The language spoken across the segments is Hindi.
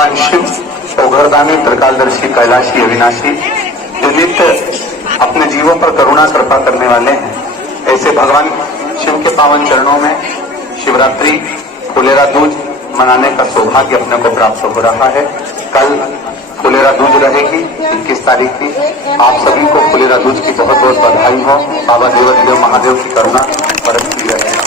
भगवान शिव ओघरदानी त्रिकालदर्शी कैलाशी अविनाशी जो नित्य अपने जीवों पर करुणा कृपा करने वाले हैं, ऐसे भगवान शिव के पावन चरणों में शिवरात्रि फुलेरा दूज मनाने का सौभाग्य अपने को प्राप्त हो रहा है। कल फुलेरा दूज रहेगी 21 तारीख की। आप सभी को फुलेरा दूज की बहुत बहुत बधाई हो। बाबा देवाधिदेव महादेव की करुणा बरसती रहे।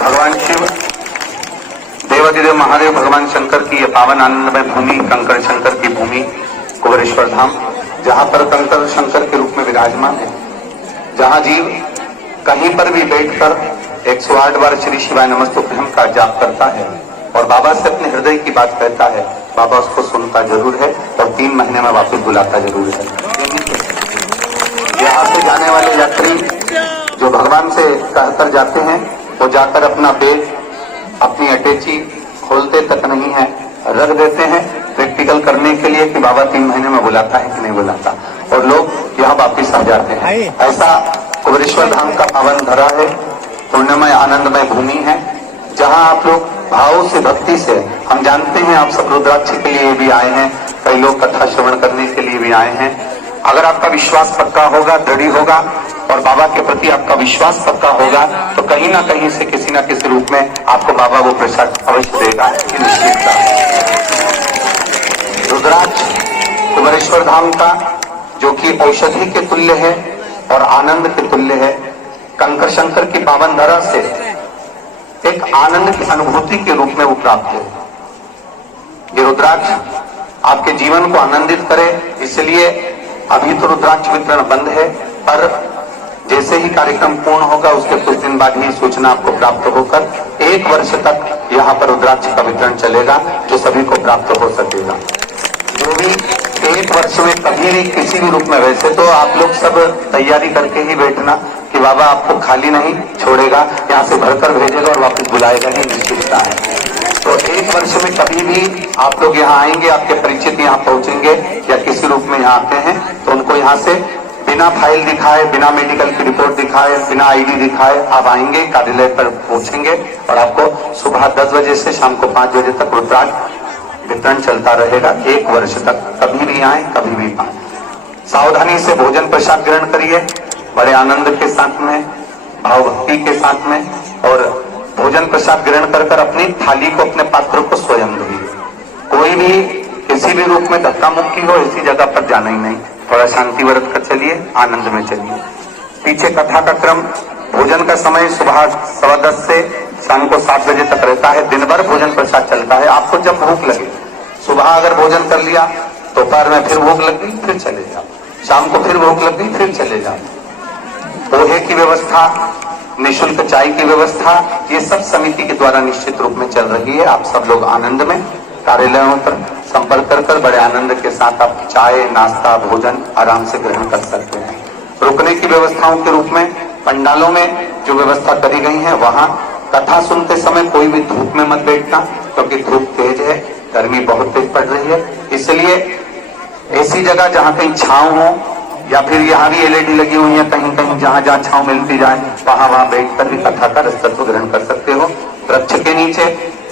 भगवान शिव देवाधिदेव महादेव भगवान शंकर की यह पावन आनंदमय भूमि, कंकड़ शंकर की भूमि कुबेरेश्वर धाम, जहां पर कंकड़ शंकर के रूप में विराजमान है, जहां जीव कहीं पर भी बैठकर 108 बार श्री शिवाय नमस्तुभ्यं का जाप करता है और बाबा से अपने हृदय की बात कहता है, बाबा उसको सुनता जरूर है और 3 महीने में वापस बुलाता जरूर है। यहाँ से जाने वाले यात्री जो भगवान से कहकर जाते हैं, वो जाकर अपना बैग, अपनी अटैची खोलते तक नहीं है, रख देते हैं प्रैक्टिकल करने के लिए कि बाबा 3 महीने में बुलाता है कि नहीं बुलाता, और लोग यहाँ वापिस आ जाते हैं। ऐसा कुबेरेश्वर धाम का पावन धरा है, पुण्यमय आनंदमय भूमि है, जहाँ आप लोग भाव से भक्ति से, हम जानते हैं आप सब रुद्राक्ष के लिए भी आए हैं, कई लोग कथा श्रवण करने के लिए भी आए हैं। अगर आपका विश्वास पक्का होगा, दृढ़ होगा और बाबा के प्रति आपका विश्वास पक्का होगा, तो कहीं ना कहीं से किसी ना किसी रूप में आपको बाबा वो प्रसाद अवश्य देगा, ये निश्चितता है। रुद्राक्ष कुबेरेश्वर धाम का जो कि औषधि के तुल्य है और आनंद के तुल्य है, कंकड़ शंकर की पावन धरा से एक आनंद की अनुभूति के रूप में वो प्राप्त है। ये रुद्राक्ष आपके जीवन को आनंदित करे, इसलिए अभी तो रुद्राक्ष वितरण बंद है, पर जैसे ही कार्यक्रम पूर्ण होगा उसके कुछ दिन बाद ही सूचना आपको प्राप्त होकर 1 वर्ष तक यहाँ पर रुद्राक्ष का वितरण चलेगा, जो सभी को प्राप्त हो सकेगा। जो भी 1 वर्ष में कभी भी किसी भी रूप में, वैसे तो आप लोग सब तैयारी करके ही बैठना कि बाबा आपको खाली नहीं छोड़ेगा, यहाँ से भरकर भेजेगा और वापस बुलाएगा, ही निश्चितता है। तो 1 वर्ष में कभी भी आप लोग यहाँ आएंगे, आपके परिचित यहाँ पहुंचेंगे या किसी रूप में यहाँ आते हैं, तो उनको यहाँ से बिना फाइल दिखाए, बिना मेडिकल की रिपोर्ट दिखाए, बिना आईडी दिखाए आप आएंगे, कार्यालय पर पहुंचेंगे और आपको सुबह 10 बजे से शाम को 5 बजे तक रुद्राक्ष वितरण चलता रहेगा, 1 वर्ष तक। कभी भी आए, कभी भी पाए। सावधानी से भोजन प्रसाद ग्रहण करिए, बड़े आनंद के साथ में, भाव भक्ति के साथ में, और भोजन प्रसाद ग्रहण कर अपनी थाली को, अपने पात्र को स्वयं धोइए। कोई भी किसी भी रूप में धक्का मुक्की हो, ऐसी जगह पर जाना ही नहीं। थोड़ा शांति व्रत कर चलिए, आनंद में चलिए। पीछे कथा का क्रम, भोजन का समय सुबह 10:15 से शाम को 7 बजे तक रहता है। दिन भर भोजन प्रसाद चलता है। आपको जब भूख लगे, सुबह अगर भोजन कर लिया, दोपहर में फिर भूख लग गई फिर चले जाओ, शाम को फिर भूख लग गई फिर चले जाओ। पोहे की व्यवस्था, निःशुल्क चाय की व्यवस्था, ये सब समिति के द्वारा निश्चित रूप में चल रही है। आप सब लोग आनंद में कार्यालयों पर संपर्क कर बड़े आनंद के साथ आप चाय, नाश्ता, भोजन आराम से ग्रहण कर सकते हैं। रुकने की व्यवस्थाओं के रूप में पंडालों में जो व्यवस्था करी गई है, वहां कथा सुनते समय कोई भी धूप में मत बैठना, क्योंकि धूप तेज है, गर्मी बहुत तेज पड़ रही है। इसलिए ऐसी जगह जहां कहीं छांव हो, या फिर यहाँ भी एलईडी लगी हुई है, कहीं कहीं जहां जहां छांव मिलती जाए, वहां बैठकर भी कथा का रसतत्व ग्रहण कर सकते हो। वृक्ष के नीचे,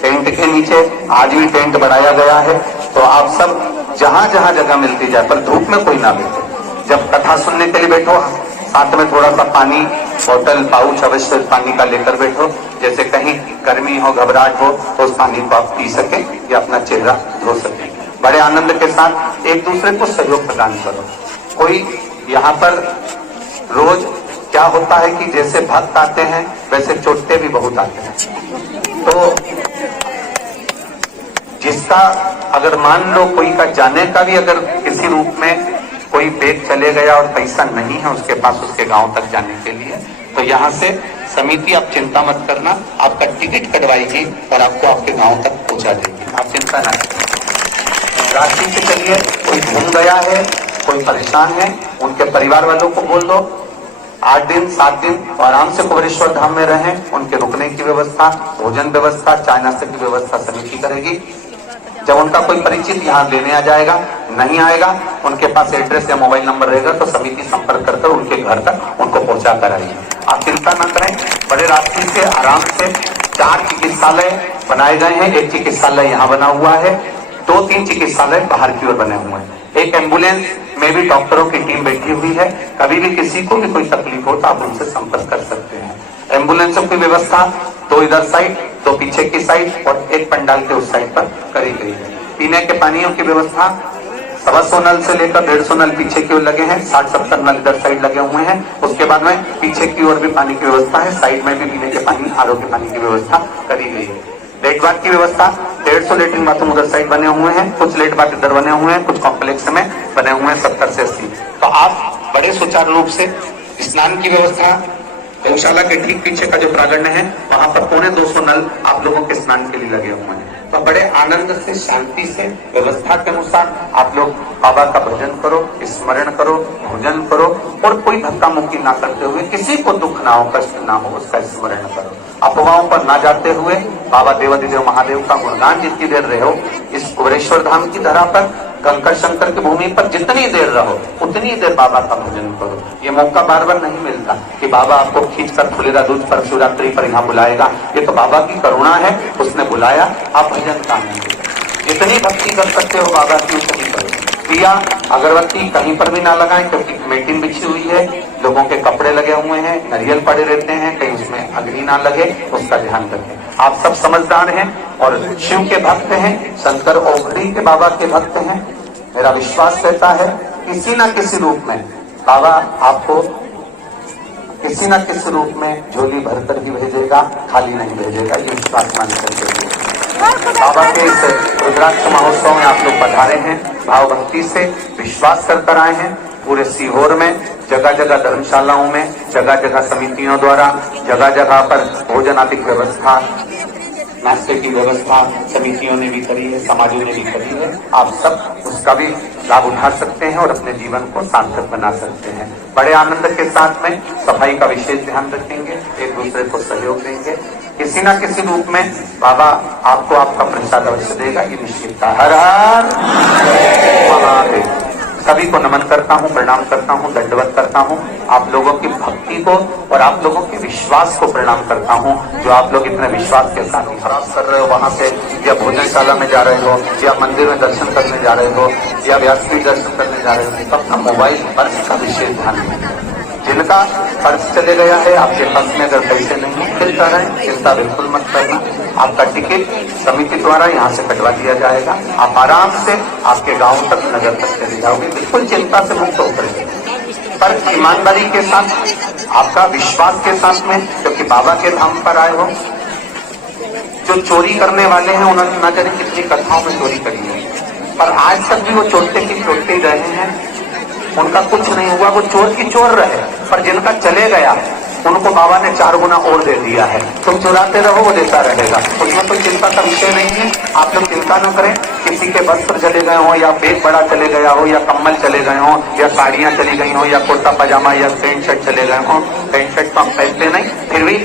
टेंट के नीचे, आज भी टेंट बनाया गया है, तो आप सब जहां जहां जगह मिलती जाए, पर धूप में कोई ना बैठे। जब कथा सुनने के लिए बैठो, साथ में थोड़ा सा पानी बोतल, पाउच अवश्य पानी का लेकर बैठो, जैसे कहीं गर्मी हो, घबराहट हो, तो उस पानी को आप पी सके या अपना चेहरा धो सके। बड़े आनंद के साथ एक दूसरे को सहयोग प्रदान करो। कोई यहाँ पर रोज क्या होता है कि जैसे भक्त आते हैं वैसे चोटते भी बहुत आते हैं। तो जिसका अगर मान लो कोई का जाने का भी अगर किसी रूप में कोई बैग चले गया और पैसा नहीं है उसके पास उसके गांव तक जाने के लिए, तो यहाँ से समिति, आप चिंता मत करना, आपका टिकट कटवाएगी और आपको आपके गांव तक पहुंचा देगी। आप चिंता ना करें, राशि से चलिए। कोई घूम गया है, कोई परेशान है, उनके परिवार वालों को बोल दो 8 दिन 7 दिन आराम से कुबेरेश्वर धाम में रहें। उनके रुकने की व्यवस्था, भोजन व्यवस्था, चाय नाश्ते की व्यवस्था समिति करेगी। जब उनका कोई परिचित यहाँ लेने आ जाएगा, नहीं आएगा, उनके पास एड्रेस या मोबाइल नंबर रहेगा, तो समिति संपर्क कर उनके घर तक उनको पहुंचा कर आइए। आप चिंता न करें, बड़े रात्रि से आराम से 4 चिकित्सालय बनाए गए हैं। एक चिकित्सालय यहाँ बना हुआ है, 2-3 चिकित्सालय बाहर की ओर बने हुए हैं। एक एम्बुलेंस में भी डॉक्टरों की टीम बैठी हुई है। कभी भी किसी को भी कोई तकलीफ हो तो आप उनसे संपर्क कर सकते हैं। एम्बुलेंसों की व्यवस्था 2 इधर साइड, 2 पीछे की साइड और एक पंडाल के उस साइड पर करी गई है। पीने के पानियों की व्यवस्था 125 नल से लेकर 150 नल पीछे की ओर लगे हैं, 60-70 नल इधर साइड लगे हुए हैं। उसके बाद में पीछे की ओर भी पानी की व्यवस्था है, साइड में भी पीने के पानी, आरओ के पानी की व्यवस्था करी गई है। लेट बाथ की व्यवस्था 150 लेटरिन बाथरूम उधर साइड बने हुए हैं, कुछ लेट बाथ इधर बने हुए हैं, कुछ कॉम्प्लेक्स में बने हुए हैं 70 से 80। तो आप बड़े सुचारू रूप से स्नान की व्यवस्था, गौशाला के ठीक पीछे का जो प्रांगण है वहां पर 250 नल आप लोगों के स्नान के लिए लगे हुए हैं। तो बड़े आनंद से, शांति से, व्यवस्था के अनुसार आप लोग बाबा का भजन करो, स्मरण करो, भोजन करो और कोई धक्का मुक्की ना करते हुए, किसी को दुख ना हो, कष्ट ना हो, उसका स्मरण करो। अफवाहों पर ना जाते हुए बाबा देवाधिदेव महादेव का गुणगान जितनी देर रहे हो इस कुबेरेश्वर धाम की धरा पर, कंकर शंकर की भूमि पर जितनी देर रहो उतनी देर बाबा का भजन करो। ये मौका बार बार नहीं मिलता कि बाबा आपको खींचकर फुलेरा दूध पर शिवरात्रि पर यहाँ बुलाएगा। ये तो बाबा की करुणा है, उसने बुलाया, आप भजन का आनंद लो। जितनी भक्ति कर सकते हो बाबा की उतनी करो। दिया अगरबत्ती कहीं पर भी ना लगाएं, क्योंकि मेटिन बिछी हुई है, लोगों के कपड़े लगे हुए हैं, नारियल पड़े रहते हैं, कहीं उसमें अग्नि ना लगे, उसका ध्यान रखें। आप सब समझदार हैं और शिव के भक्त हैं, शंकर ओघड़ी के बाबा के भक्त हैं। मेरा विश्वास रहता है किसी न किसी रूप में बाबा आपको किसी न किसी रूप में झोली भरकर ही भेजेगा, खाली नहीं भेजेगा। ये विश्वास मान करके बाबा के इस रुद्राक्ष महोत्सव में आप लोग पधारे हैं, भाव भक्ति से विश्वास कर आए हैं। पूरे सीहोर में जगह जगह धर्मशालाओं में, जगह जगह समितियों द्वारा, जगह जगह पर भोजन आदि व्यवस्था, नाश्ते की व्यवस्था समितियों ने भी करी है, समाजों ने भी करी है। आप सब उसका भी लाभ उठा सकते हैं और अपने जीवन को सार्थक बना सकते हैं। बड़े आनंद के साथ में सफाई का विशेष ध्यान रखेंगे, एक दूसरे को सहयोग देंगे। किसी न किसी रूप में बाबा आपको आपका प्रसाद अवश्य देगा, ये निश्चित है। हर हर महादेव। सभी को नमन करता हूँ, प्रणाम करता हूँ, दंडवत करता हूँ। आप लोगों की भक्ति को और आप लोगों के विश्वास को प्रणाम करता हूँ, जो आप लोग इतने विश्वास के साथ खराब कर रहे हो वहां से, या भोजनशाला में जा रहे हो, या मंदिर में दर्शन करने जा रहे हो, या व्यासपीठ दर्शन करने जा रहे हो, तो अपना मोबाइल पर्स का विशेष ध्यान रखें। जिनका पर्स चले गया है, आपके पास में अगर पैसे नहीं मिलता रहे, चिंता बिल्कुल मत करना। आपका टिकट समिति द्वारा यहाँ से कटवा दिया जाएगा। आप आराम से आपके गांव तक, नगर तक चले जाओगे, बिल्कुल चिंता से मुक्त होकर, पर ईमानदारी के साथ, आपका विश्वास के साथ में, क्योंकि बाबा के धाम पर आए हो। जो चोरी करने वाले हैं उन्होंने न जाने कितनी कथाओं में चोरी करी है, पर आज तक भी वो चोरते की चोरते रहे हैं, उनका कुछ नहीं हुआ, वो चोर की चोर रहे। पर जिनका चले गया उनको बाबा ने 4 गुना और दे दिया है। तुम चुराते रहो, वो देता रहेगा, उसमें कोई चिंता का विषय नहीं है। आप लोग चिंता न करें, किसी के वस्त्र चले गए हो, या बैग बड़ा चले गया हो, या कम्बल चले गए हो, या साड़ियां चली गई हो, या कुर्ता पजामा या पैंट शर्ट चले गए हो। पैंट शर्ट तो हम पहनते नहीं, फिर भी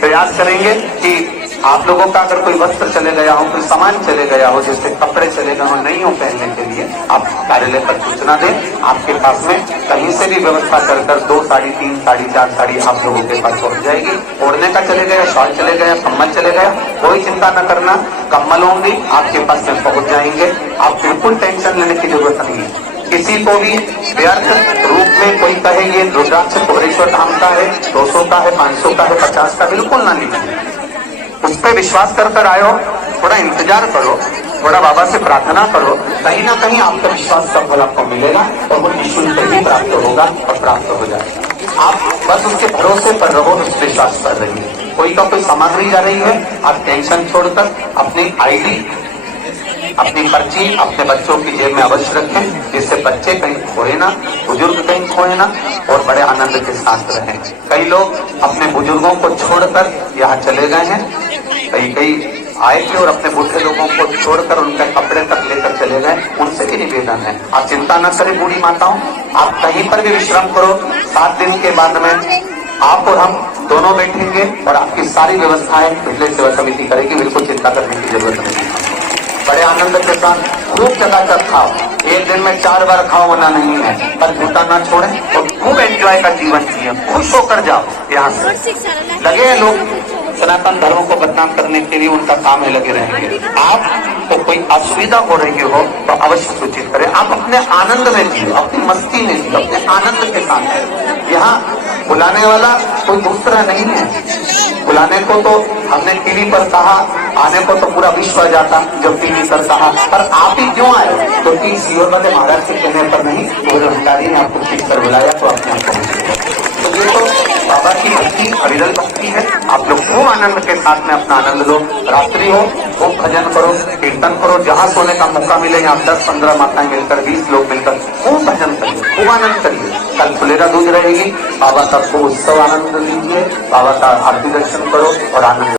प्रयास करेंगे कि आप लोगों का अगर कोई वस्त्र चले गया हो, कोई सामान चले गया हो, जैसे कपड़े चले गए हो, नहीं हो पहनने के लिए, आप कार्यालय पर सूचना दें। आपके पास में कहीं से भी व्यवस्था कर 2 साड़ी, 3 साड़ी, 4 साड़ी आप लोगों के पास पहुंच जाएगी। ओढ़ने का चले गया, शॉल चले गया, कम्बल चले गया, कोई चिंता न करना, कम्बल होंगी आपके पास में पहुंच जाएंगे। आप बिल्कुल टेंशन लेने की जरूरत नहीं है। किसी को भी व्यर्थ रूप में कोई कहे ये रुद्राक्ष कुबेरेश्वर धाम का है, 200 का है, 500 का है, 50 का, बिल्कुल ना लीजिए। उस पर विश्वास कर आए हो, थोड़ा इंतजार करो, थोड़ा बाबा से प्रार्थना करो, कहीं ना कहीं आपका विश्वास का फल आपको मिलेगा और वो निःशुल्क ही प्राप्त होगा और प्राप्त हो जाएगा। आप बस उसके भरोसे पर रहो, उस विश्वास पर रहिए। कोई का कोई सामग्री जा रही है, आप टेंशन छोड़कर अपनी आईडी, अपनी पर्ची अपने बच्चों की जेब में अवश्य रखें, जिससे बच्चे कहीं खोए ना, बुजुर्ग कहीं खोए ना, और बड़े आनंद के साथ रहें। कई लोग अपने बुजुर्गों को छोड़कर यहाँ चले गए हैं, कई आए थे और अपने बूढ़े लोगों को छोड़कर उनके कपड़े तक लेकर चले गए। उनसे भी निवेदन है, आप चिंता न करें बूढ़ी माताओं, आप कहीं पर भी विश्राम करो। 7 दिन के बाद में आप और हम दोनों बैठेंगे और आपकी सारी व्यवस्थाएं पिछले सेवा समिति करेगी, बिल्कुल चिंता करने की जरूरत नहीं। बड़े आनंद के साथ खूब चकाचक खाओ, एक दिन में 4 बार खाओ मना नहीं है, पर झूठा ना छोड़ें और खूब एंजॉय का जीवन जिए, खुश होकर जाओ। यहाँ से लगे हैं लोग सनातन धर्म को बदनाम करने के लिए, उनका काम है, लगे रहेंगे। आप आपको कोई असुविधा हो रही हो तो अवश्य सूचित करें। आप अपने आनंद में जियो, अपनी मस्ती में जियो, अपने आनंद के साथ। यहाँ बुलाने वाला कोई दूसरा नहीं है। बुलाने को तो हमने टीवी पर कहा, आने को तो पूरा विश्व जाता जब टीवी पर कहा, पर आप ही क्यों आए? क्योंकि सीओ वाले महाराज के कहने पर नहीं, वो भंडारी ने आपको ठीक कर बुलाया तो अपने आप। तो ये तो बाबा की भक्ति, अविरल भक्ति है। आप लोग खूब आनंद के साथ में अपना आनंद लो। रात्रि हो, खूब भजन करो, कीर्तन करो, जहाँ सोने का मौका मिले यहाँ 10-15 माताएं मिलकर, 20 लोग मिलकर खूब भजन करिए, खूब आनंद करिए। कल फुलेरा दूज रहेगी, बाबा का खूब उत्सव आनंद लीजिए, बाबा का आरती दर्शन करो और आनंद